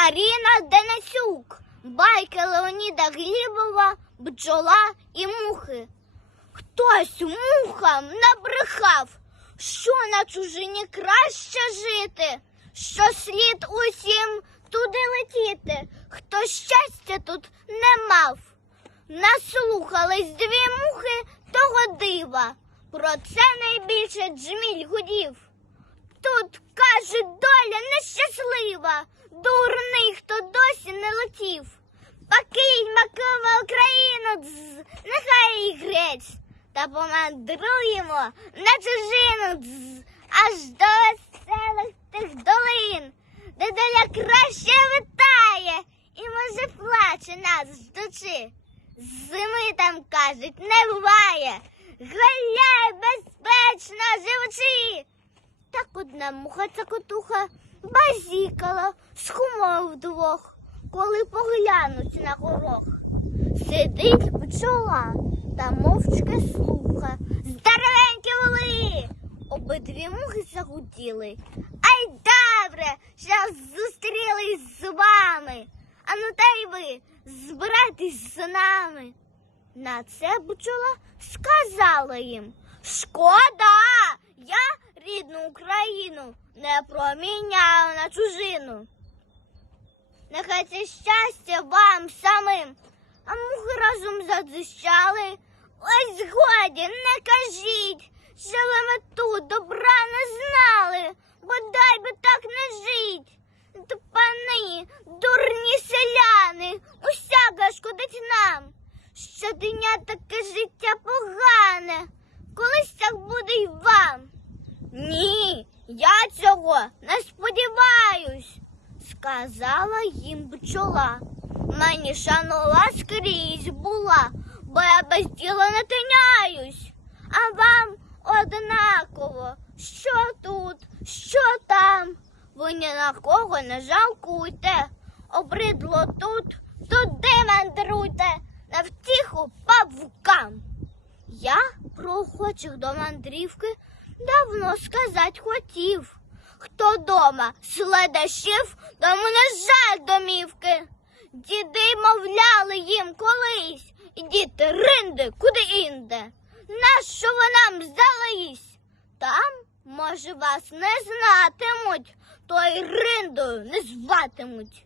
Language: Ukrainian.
Маріна Денисюк, байки Леоніда Глібова, бджола і мухи. Хтось мухам набрехав, що на чужині краще жити, що слід усім туди летіти, хто щастя тут не мав. Наслухались дві мухи того дива. Про це найбільше джміль гудів. Тут, каже, доля нещаслива, дурний, хто досі не летів. Покинь макова Україну, дз, нехай і грець, та помандруємо на чужину, дз, аж до веселих тих долин, де доля краще витає, і може плаче нас ждучи. Зими там кажуть, не буває. Гуляй безпечно живучи. Так одна муха цокотуха базікала з хумою вдвох, коли поглянуть на горох. Сидить бджола та мовчки слуха. Здоровенькі воли! Обидві мухи загуділи. Ай добре, що зустрілись з зубами. А ну та й ви збирайтесь з нами. На це бджола сказала їм Шкода, я рідну Україну не проміняю на чужину. Нехай це щастя вам самим, а мухи разом задзищали. Ось згоді, не кажіть, що ви мету добра не знали, бодай би так не жить. Та пани, дурні селяни, усяка шкодить нам. Щодня таке життя погане, колись так буде й вам. Я цього не сподіваюсь, сказала їм бджола. Мені шанова скрізь була, бо я без діла не тиняюсь. А вам однаково, що тут, що там. Ви ні на кого не жалкуйте. Обридло тут, туди мандруйте, на втіху павукам. Я проохочих до мандрівки давно сказать хотів. Хто дома следащив, тому не жаль домівки. Діди мовляли їм колись, ідіть ринди, куди інде. Нащо ви нам здались? Там, може, вас не знатимуть, то й риндою не зватимуть.